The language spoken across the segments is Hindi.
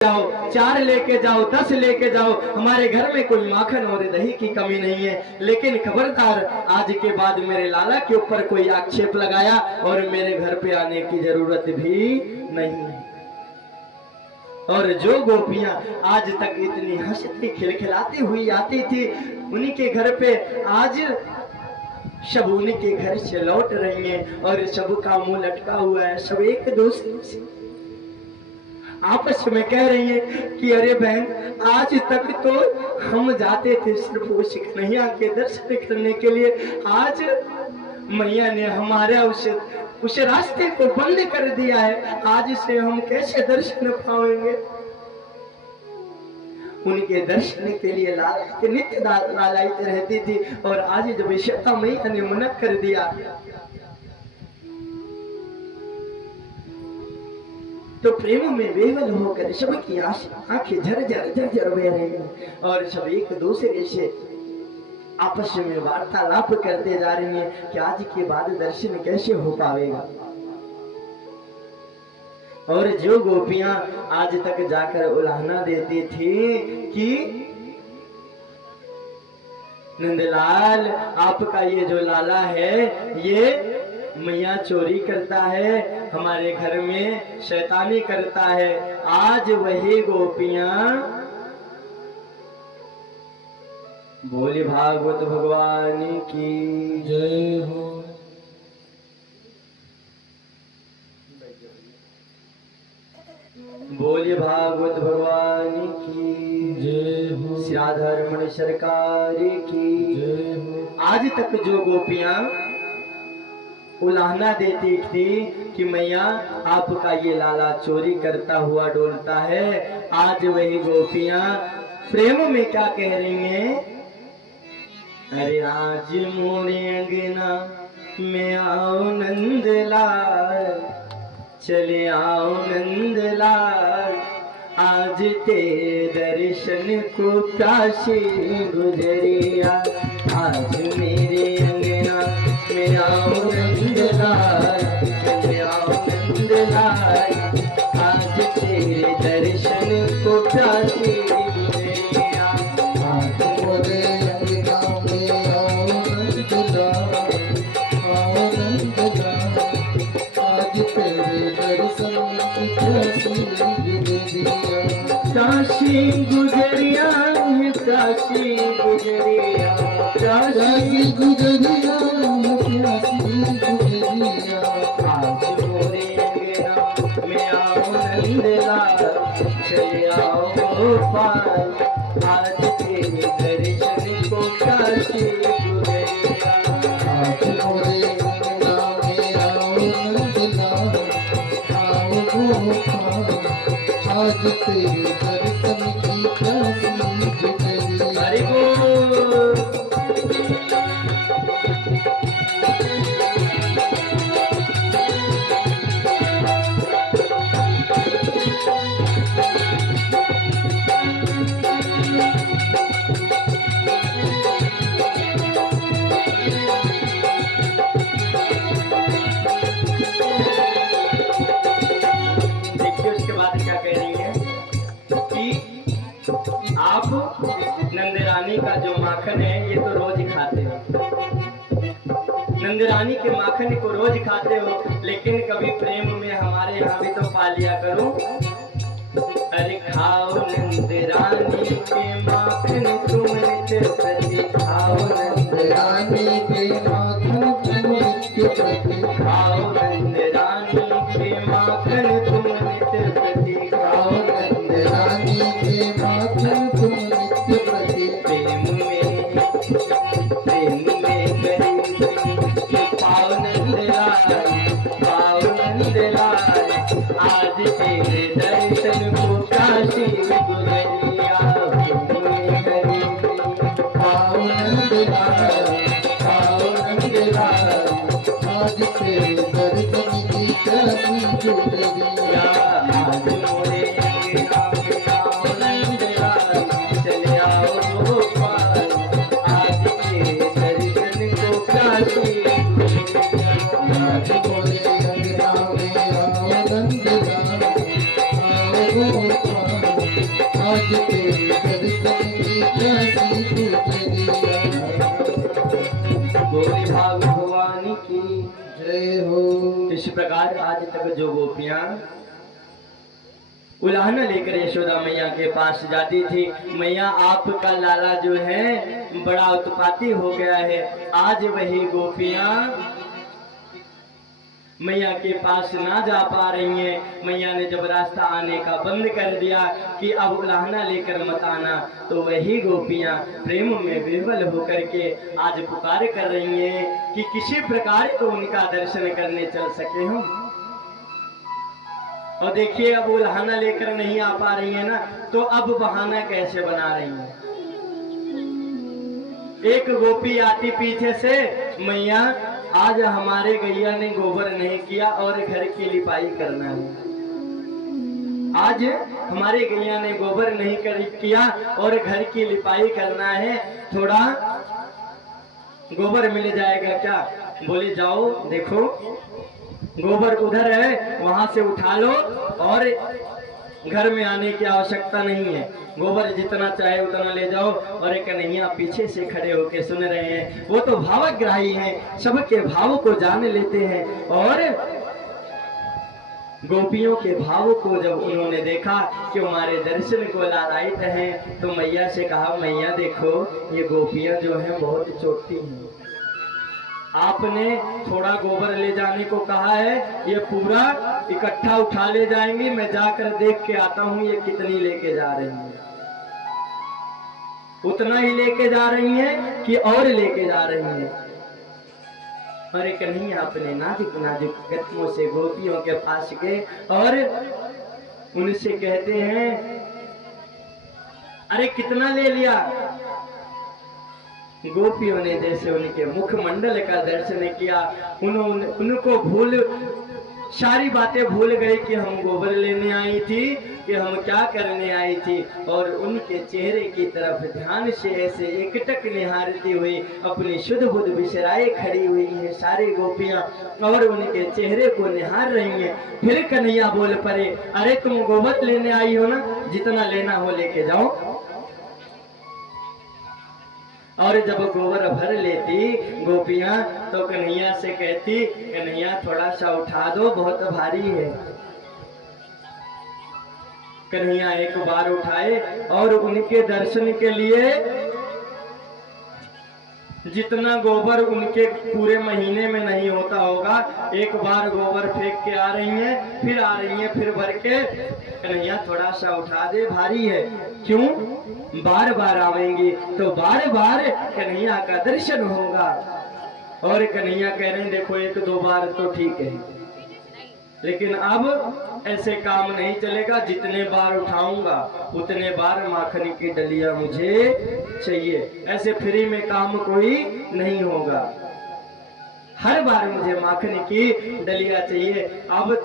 जाओ, 4 लेके जाओ, 10 लेके जाओ, हमारे घर में कोई माखन और दही की कमी नहीं है। लेकिन खबरदार, आज के बाद मेरे लाला के ऊपर कोई आक्षेप लगाया और मेरे घर पे आने की जरूरत भी नहीं है। और जो गोपियां आज तक इतनी हंसती खिलखिलाती हुई आती थी उन्हीं के घर पे, आज सब उन्हीं के घर से लौट रही हैं और सबका मुंह लटका हुआ है। सब एक दूसरे से आपस में कह रही है कि अरे बहन, आज तक तो हम जाते थे सिर्फ उस कन्हैया के दर्शन करने के लिए, आज मैया ने हमारा उस रास्ते को बंद कर दिया है, आज से हम कैसे दर्शन पाएंगे। उनके दर्शन के लिए लाला नित्य लालायित रहती थी और आज जब सीता मैया ने मना कर दिया तो प्रेम में बेवल होकर सबकी आंखें झरझर बह रही हैं और सब एक दूसरे से आपस में वार्तालाप करते जा रही हैं कि आज के बाद दर्शन कैसे हो पाएगा। और जो गोपियां आज तक जाकर उलाहना देती थी कि नंदलाल, आपका ये जो लाला है ये मैया चोरी करता है, हमारे घर में शैतानी करता है, आज वही गोपियां बोले भागवत भगवान की जय हो। बोले भागवत भगवान की जय हो। श्रीधरमण सरकार की जय हो। आज तक जो गोपियां उलाहना देती थी कि मैया आपका ये लाला चोरी करता हुआ डोलता है, आज वही गोपियां प्रेम में क्या कह रही हैं, अरे आज मोरे अंगना में आओ नंदलाल, चले आओ नंदलाल, आज तेरे दर्शन को प्यासी गुजरिया, आज मेरे अंगना में आओ नंदलाल, चले आओ नंदलाल, आज तेरे दर्शन को प्यासी गुजरिया, आज मोरे अंगना में आओ नंदलाल, आओ नंदलाल, आज तेरे दर्शन की प्यासी गुजरिया, प्यासी गुजरिया है, प्यासी गुजरिया, प्यासी गुजरिया, प्यासी गुजरिया, आज मोरे अंगना में आओ नंदलाल, चले आओ गोपाल, आज तेरे दर्शन को प्यासी गुजरिया, आज मोरे अंगना में आओ नंदलाल, आओ गोपाल, आज तेरे दर्शन की प्यासी गुजरिया। हरि बोल। आप नंदरानी का जो माखन है ये तो रोज खाते हो, नंदरानी के माखन को रोज खाते हो, लेकिन कभी प्रेम में हमारे यहाँ भी तो पा लिया करो। अरे खाओ नंदरानी के माखन तुम नित्य प्रति, खाओ नंदरानी के माखन तुम नित्य प्रति, खाओ नंदरानी के माखन तुम नित्य प्रति, खाओ नंदरानी के माखन तुम नित्य प्रति, प्रेम में करी पाओ नंदलाल, पाओ नंदलाल, आज तेरे दर्शन को काशी गुजरिया, पाओ नंदलाल, पाओ नंदलाल, आज तेरे दर्शन की काशी गुजरिया, आज मोरे अंगना में आओ नंदलाल, चले आओ गोपाल, आज तेरे दर्शन को काशी गुजरिया, आज मोरे अंगना में आओ नंदलाल, आओ गोपाल, आज तेरे दर्शन की प्यासी पुजरिया। बोले भाग भवानी की जय हो। इस प्रकार आज तक जो गोपियां उलाहना लेकर यशोदा मैया के पास जाती थी, मैया आपका लाला जो है बड़ा उत्पाती हो गया है, आज वही गोपियां मैया के पास ना जा पा रही हैं। मैया ने जब रास्ता आने का बंद कर दिया कि अब उलाहना लेकर मत आना, तो वही गोपियां प्रेम में विह्वल होकर के आज पुकार कर रही हैं कि किसी प्रकार तो उनका दर्शन करने चल सके हम। और देखिए अब उलाहना लेकर नहीं आ पा रही है ना, तो अब बहाना कैसे बना रही है। एक गोपी आती पीछे से, मैया आज हमारे गैया ने गोबर नहीं किया और घर की लिपाई करना है। आज हमारे गैया ने गोबर नहीं किया और घर की लिपाई करना है, थोड़ा गोबर मिल जाएगा क्या? बोले जाओ देखो गोबर उधर है, वहां से उठा लो और घर में आने की आवश्यकता नहीं है, गोबर जितना चाहे उतना ले जाओ। और एक कन्हैया पीछे से खड़े होके सुन रहे हैं, वो तो भावग्राही हैं, सबके भाव को जान लेते हैं। और गोपियों के भाव को जब उन्होंने देखा कि हमारे दर्शन को लालायित हैं, तो मैया से कहा, मैया देखो ये गोपियां जो हैं बहुत चोटी हैं, आपने थोड़ा गोबर ले जाने को कहा है, ये पूरा इकट्ठा उठा ले जाएंगे, मैं जाकर देख के आता हूँ ये कितनी लेके जा रही हैं। उतना ही लेके जा रही हैं कि और लेके जा रही हैं। और एक नहीं अपने नाजुक नाजुक कदमों से गोपियों के पास गए और उनसे कहते हैं, अरे कितना ले लिया? गोपियों ने जैसे उनके मुखमंडल का दर्शन किया, उनको सारी बातें भूल गई कि हम गोबर लेने आई थी, कि हम क्या करने आई थी। और उनके चेहरे की तरफ ध्यान से ऐसे एकटक निहारती हुई अपनी शुद्ध बुद्ध बिसराए खड़ी हुई है सारी गोपियां, और उनके चेहरे को निहार रही हैं। फिर कन्हैया बोल पड़े, अरे तुम गोबर लेने आई हो ना, जितना लेना हो लेके जाओ। और जब गोबर भर लेती गोपियां तो कन्हैया से कहती, कन्हैया थोड़ा सा उठा दो, बहुत भारी है। कन्हैया एक बार उठाए और उनके दर्शन के लिए जितना गोबर उनके पूरे महीने में नहीं होता होगा, एक बार गोबर फेंक के आ रही हैं, फिर आ रही हैं, फिर भर के, कन्हैया थोड़ा सा उठा दे, भारी है। क्यों? बार बार आवेंगी तो बार बार कन्हैया का दर्शन होगा। और कन्हैया कह रहे हैं, देखो एक दो बार तो ठीक है, लेकिन अब ऐसे काम नहीं चलेगा, जितने बार उठाऊंगा उतने बार माखन की डलिया मुझे चाहिए। ऐसे फ्री में काम कोई नहीं होगा, हर बार मुझे माखन की डलिया चाहिए। अब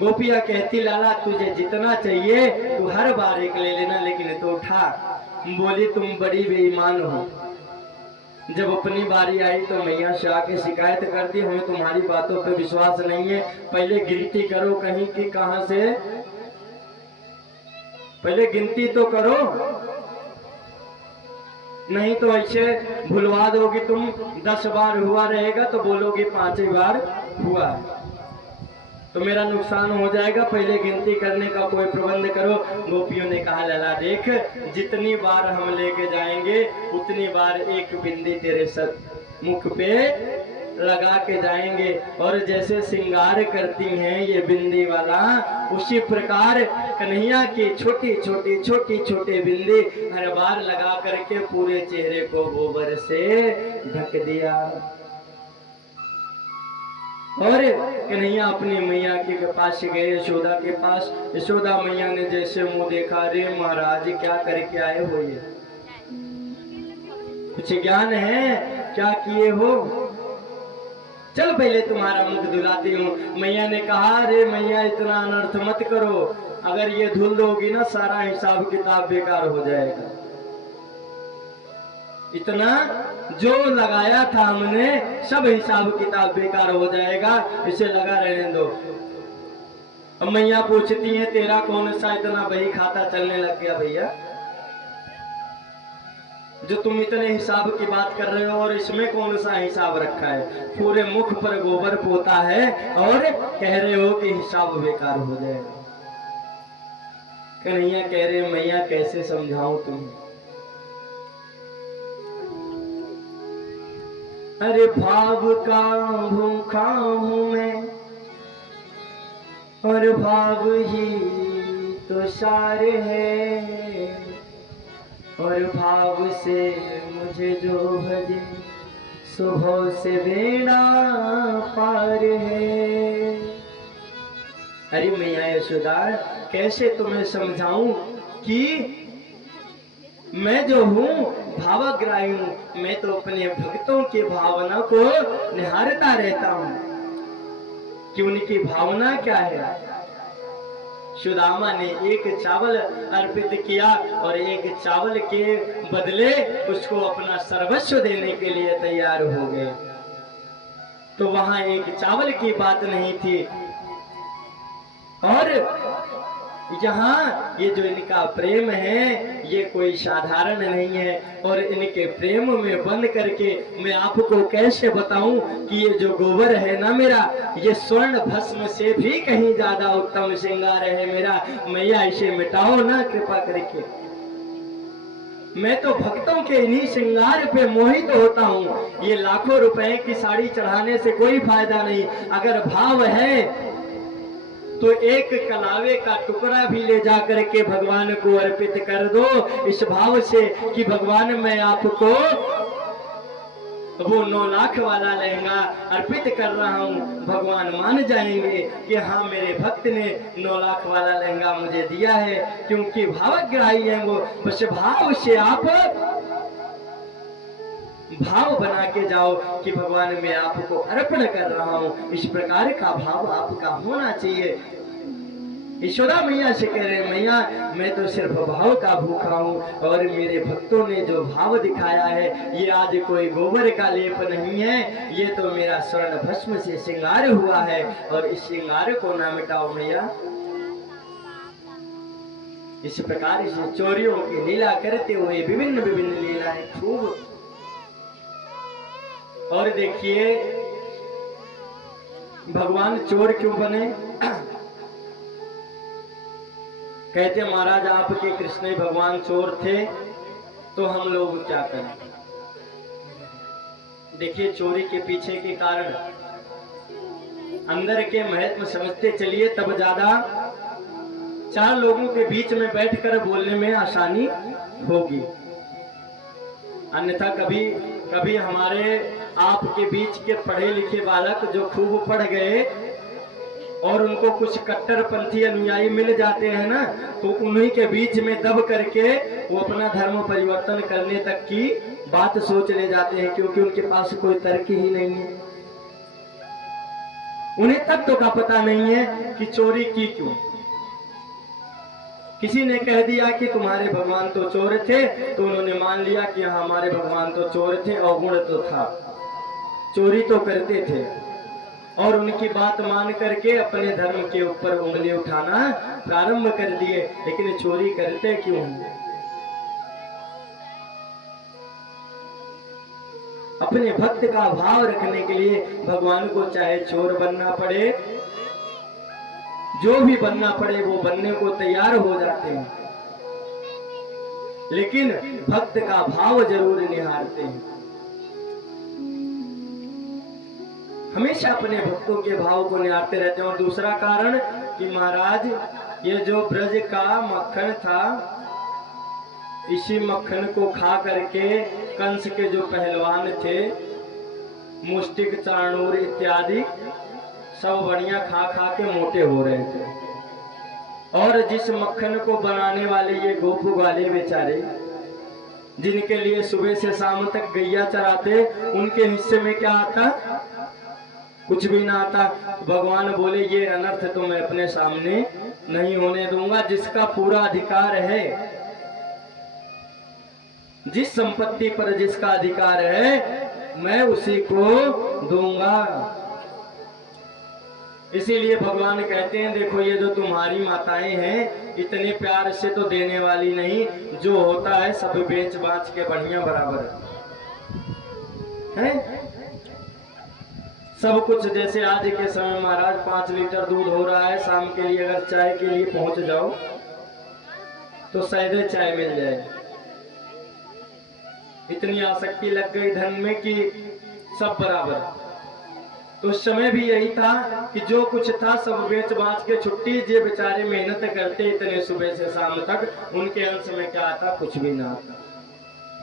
गोपिया कहती, लाला तुझे जितना चाहिए तू हर बार एक ले लेना, लेकिन तो उठा। बोली, तुम बड़ी बेईमान हो। जब अपनी बारी आई तो मैया से आके शिकायत कर दी, हमें तुम्हारी बातों पे विश्वास नहीं है, पहले गिनती करो कहीं की कहां से, पहले गिनती तो करो, नहीं तो ऐसे भुलवा दोगी तुम। 10 बार हुआ रहेगा तो बोलोगी 5 बार हुआ, तो मेरा नुकसान हो जाएगा, पहले गिनती करने का कोई प्रबंध करो। गोपियों ने कहा, लला देख, जितनी बार हम लेके जाएंगे उतनी बार एक बिंदी तेरे सर मुख पे लगा के जाएंगे, और जैसे श्रृंगार करती हैं ये बिंदी वाला, उसी प्रकार कन्हैया की छोटी छोटी बिंदी हर बार लगा करके पूरे चेहरे को गोबर से ढक दिया। और कन्हैया अपनी मैया के पास गए, यशोदा के पास। यशोदा मैया ने जैसे मुंह देखा, रे महाराज क्या करके आए हो, ये कुछ ज्ञान है क्या किए हो? चल पहले तुम्हारा मुख धुलाती हूँ। मैया ने कहा, रे मैया इतना अनर्थ मत करो, अगर ये धुल दोगी ना सारा हिसाब किताब बेकार हो जाएगा। इतना जो लगाया था हमने सब हिसाब किताब बेकार हो जाएगा, इसे लगा रहने दो। अब मैया पूछती है तेरा कौन सा इतना बही खाता चलने लग गया भैया, जो तुम इतने हिसाब की बात कर रहे हो, और इसमें कौन सा हिसाब रखा है? पूरे मुख पर गोबर पोता है और कह रहे हो कि हिसाब बेकार हो जाएगा। कन्हैया कह रहे मैया कैसे समझाऊं तुम्हें? अरे भाव का भूखा हूं मैं और भाव ही तो सार है, और भाव से मुझे जो भजे सुबह से बेड़ा पार है। अरे मैया यशोदा कैसे तुम्हें समझाऊं कि मैं जो हूँ भावग्राही हूँ, मैं तो अपने भक्तों की भावना को निहारता रहता हूँ कि उनकी भावना क्या है। सुदामा ने एक चावल अर्पित किया और एक चावल के बदले उसको अपना सर्वस्व देने के लिए तैयार हो गए। तो वहां एक चावल की बात नहीं थी, और यहाँ ये जो इनका प्रेम है ये कोई साधारण नहीं है। और इनके प्रेम में बंद करके मैं आपको कैसे बताऊं कि ये जो गोबर है ना मेरा, ये स्वर्ण भस्म से भी कहीं ज्यादा उत्तम श्रृंगार है मेरा। मैया इसे मिटाओ ना कृपा करके। मैं तो भक्तों के इन्हीं श्रृंगार पे मोहित होता हूँ। ये लाखों रुपए की साड़ी चढ़ाने से कोई फायदा नहीं, अगर भाव है तो एक कलावे का टुकड़ा भी ले जा करके भगवान को अर्पित कर दो, इस भाव से कि भगवान मैं आपको वो 9 लाख वाला लहंगा अर्पित कर रहा हूँ। भगवान मान जाएंगे कि हाँ मेरे भक्त ने 9 लाख वाला लहंगा मुझे दिया है, क्योंकि भावग्राही है वो। बस भाव से आप भाव बना के जाओ कि भगवान मैं आपको अर्पण कर रहा हूँ, इस प्रकार का भाव आपका होना चाहिए। यशोदा मैया से कह रहे मैया मैं तो सिर्फ भाव का भूखा हूँ, और मेरे भक्तों ने जो भाव दिखाया है ये आज कोई गोबर का लेप नहीं है, ये तो मेरा स्वर्ण भस्म से श्रृंगार हुआ है, और इस श्रृंगार को ना मिटाओ मैया। इस प्रकार से चोरियों की लीला करते हुए विभिन्न विभिन्न लीलाएं खूब। और देखिए भगवान चोर क्यों बने? कहते महाराज आपके कृष्ण भगवान चोर थे तो हम लोग क्या करें? देखिए चोरी के पीछे के कारण अंदर के महत्व समझते चलिए, तब ज्यादा 4 लोगों के बीच में बैठकर बोलने में आसानी होगी। अन्यथा कभी कभी हमारे आपके बीच के पढ़े लिखे बालक जो खूब पढ़ गए और उनको कुछ कट्टरपंथी अनुयायी मिल जाते हैं ना, तो उन्हीं के बीच में दब करके वो अपना धर्म परिवर्तन करने तक की बात सोच ले जाते हैं, क्योंकि उनके पास कोई तर्क ही नहीं है। उन्हें तत्व का पता नहीं है कि चोरी की क्यों। किसी ने कह दिया कि तुम्हारे भगवान तो चोर थे, तो उन्होंने मान लिया कि हाँ हमारे भगवान तो चोर थे, अवगुण तो था, चोरी तो करते थे, और उनकी बात मान करके अपने धर्म के ऊपर उंगली उठाना प्रारंभ कर दिए। लेकिन चोरी करते क्यों? अपने भक्त का भाव रखने के लिए भगवान को चाहे चोर बनना पड़े, जो भी बनना पड़े वो बनने को तैयार हो जाते हैं, लेकिन भक्त का भाव जरूर निहारते हैं। हमेशा अपने भक्तों के भाव को निहारते रहते हैं। और दूसरा कारण कि महाराज ये जो ब्रज का मक्खन था, इसी मक्खन को खा करके कंस के जो पहलवान थे, मुष्टिक चाणूर इत्यादि सब बढ़िया खा खा के मोटे हो रहे थे। और जिस मक्खन को बनाने वाले ये गोपू वाले बेचारे, जिनके लिए सुबह से शाम तक गैया चराते, उनके हिस्से में क्या आता? कुछ भी ना आता। भगवान बोले ये अनर्थ तो मैं अपने सामने नहीं होने दूंगा। जिसका पूरा अधिकार है, जिस संपत्ति पर जिसका अधिकार है, मैं उसी को दूंगा। इसीलिए भगवान कहते हैं देखो ये जो तुम्हारी माताएं हैं इतने प्यार से तो देने वाली नहीं, जो होता है सब बेच बाच के बढ़िया बराबर है। सब कुछ जैसे आज के समय महाराज 5 लीटर दूध हो रहा है, शाम के लिए अगर चाय के लिए पहुंच जाओ तो शायद चाय मिल जाए। इतनी आसक्ति लग गई धन में कि सब बराबर। तो उस समय भी यही था कि जो कुछ था सब बेच बाच के छुट्टी, जे बेचारे मेहनत करते इतने सुबह से शाम तक, उनके अंश में क्या आता, कुछ भी ना आता।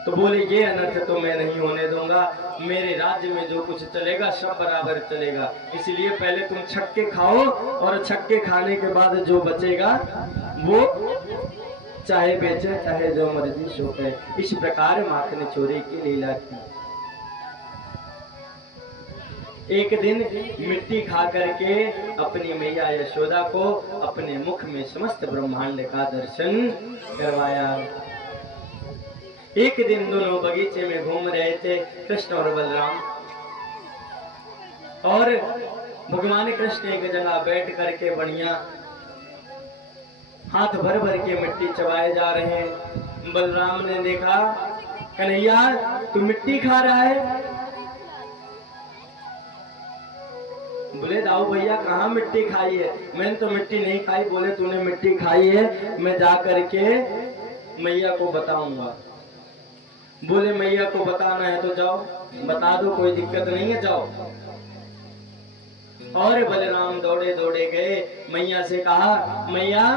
तो बोले ये अनर्थ तो मैं नहीं होने दूंगा, मेरे राज्य में जो कुछ चलेगा सब बराबर चलेगा। इसलिए पहले तुम छक्के खाओ और छक्के खाने के बाद जो बचेगा वो चाहे बेचे चाहे जो मर्जी सो करे। इस प्रकार माख ने चोरी की लीला की। एक दिन मिट्टी खा करके अपनी मैया यशोदा को अपने मुख में समस्त ब्रह्मांड का दर्शन करवाया। एक दिन दोनों बगीचे में घूम रहे थे, कृष्ण और बलराम, और भगवान कृष्ण एक जगह बैठ करके बढ़िया हाथ भर भर के मिट्टी चबाए जा रहे हैं। बलराम ने देखा, कन्हैया तू मिट्टी खा रहा है? बोले दाऊ भैया कहाँ मिट्टी खाई है? मैंने तो मिट्टी नहीं खाई। बोले तूने मिट्टी खाई है, मैं जा करके मैया को बताऊंगा। बोले मैया को बताना है तो जाओ, बता दो, कोई दिक्कत नहीं है, जाओ। और बलराम दौड़े दौड़े गए, मैया से कहा, मैया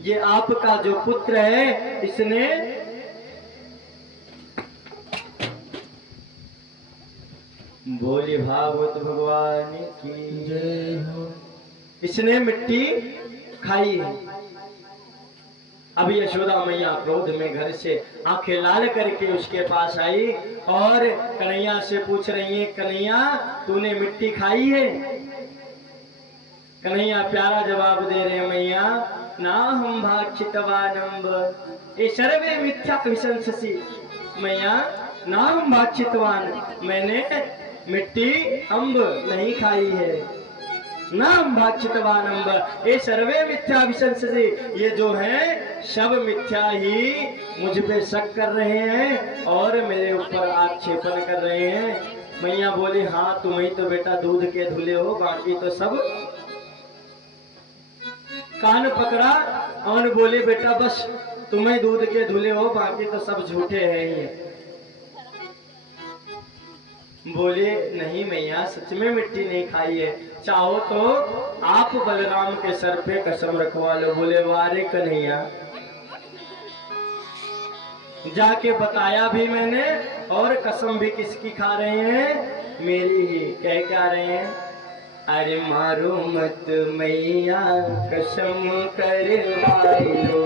ये आपका जो पुत्र है इसने बोले भागवत भगवान की जय हो। इसने मिट्टी खाई है। अब यशोदा मैया क्रोध में घर से आंखें लाल करके उसके पास आई और कन्हैया से पूछ रही है, कन्हैया तूने मिट्टी खाई है? कन्हैया प्यारा जवाब दे रहे, मैया ना हम भाक्षितवानम्ब ये सर्वे मिथ्या विशंससी। मैया ना हम भाक्षितवान, मैंने मिट्टी अम्ब नहीं खाई है। नाम भाक्षितवान अम्ब ये सर्वे मिथ्या विशंससी, ये जो है सब मिथ्या ही मुझ पे शक कर रहे हैं और मेरे ऊपर आक्षेपण कर रहे हैं। मैया बोली, हाँ तुम ही तो बेटा दूध के धुले हो, बाकी तो सब। कान पकड़ा और बोले, बेटा बस तुम्हें दूध के धुले हो, बाकी तो सब झूठे हैं ही। बोले नहीं मैया सच में मिट्टी नहीं खाई है, चाहो तो आप बलराम के सर पे कसम रखवा लो। बोले वारे कन्हैया, जाके बताया भी मैंने और कसम भी किसकी खा रहे हैं? मेरी ही। कह क्या रहे हैं? अरे मारो मत मैया कसम करवाई लो,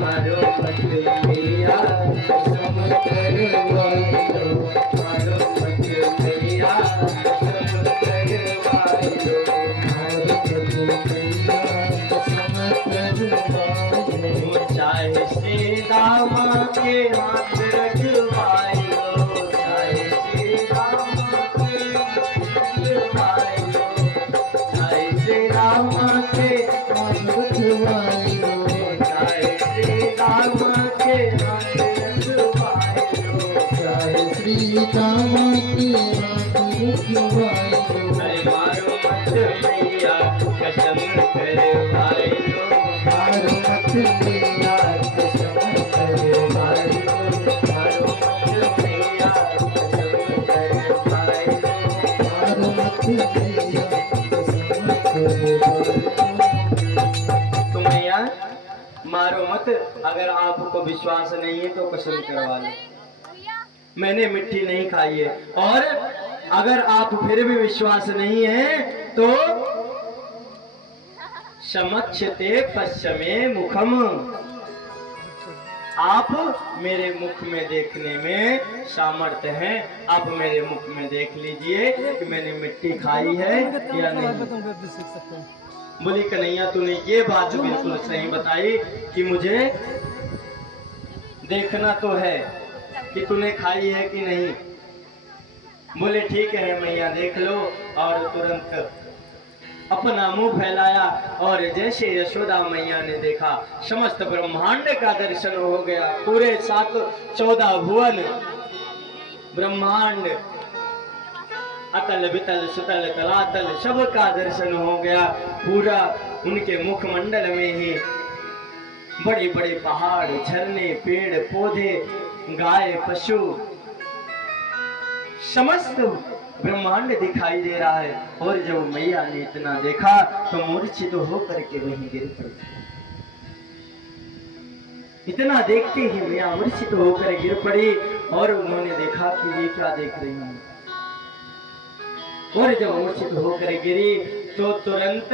मारो मत मैया कसम करवाई लो, मारो मत मैया कसम करवाई लो, मारो मत मैया कसम करवाई लो, चाहे सीता माँ के हाथ रखवाई लो, चाहे सीता माँ के हाथ रखवाई लो, राम के रखवाई लो, चाहे श्री राम के हाथ रखवाई लो, चाहे श्री राम के हाथ रखवाई लो। अरे मारो मत मैया कसम करवाई लो, मारो मत मैया कसम करवाई लो, मारो मत मैया कसम करवाई लो, मारो मत मैया तुम यार मारो मत। अगर आपको विश्वास नहीं है तो कसम करवा लो, मैंने मिट्टी नहीं खाई है। और अगर आप फिर भी विश्वास नहीं है तो समक्षते पश्चिमे मुखम, आप मेरे मुख में देखने में सामर्थ्य हैं। आप मेरे मुख में देख लीजिए कि मैंने मिट्टी खाई है या नहीं। बोली कन्हैया तूने ये बात बिल्कुल सही बताई कि मुझे देखना तो है कि तूने खाई है कि नहीं। बोले ठीक है मैया देख लो। और तुरंत अपना मुंह फैलाया और जैसे यशोदा मैया ने देखा समस्त ब्रह्मांड का दर्शन हो गया। पूरे 14 भुवन ब्रह्मांड अतल वितल सुतल तलातल सबका दर्शन हो गया। पूरा उनके मुखमंडल में ही बड़े बड़े पहाड़, झरने, पेड़ पौधे, गाय, पशु, समस्त ब्रह्मांड दिखाई दे रहा है। और जब मैया ने इतना देखा तो मूर्छित होकर के वहीं गिर पड़ी। इतना देखते ही मैया मूर्छित होकर गिर पड़ी और उन्होंने देखा कि ये क्या देख रही हूं। और जब मूर्छित होकर गिरी तो तुरंत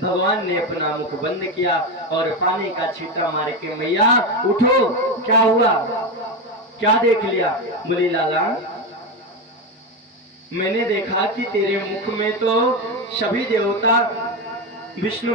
भगवान ने अपना मुख बंद किया और पानी का छींटा मार के मैया उठो, क्या हुआ, क्या देख लिया? बोली लाला मैंने देखा कि तेरे मुख में तो सभी देवता विष्णु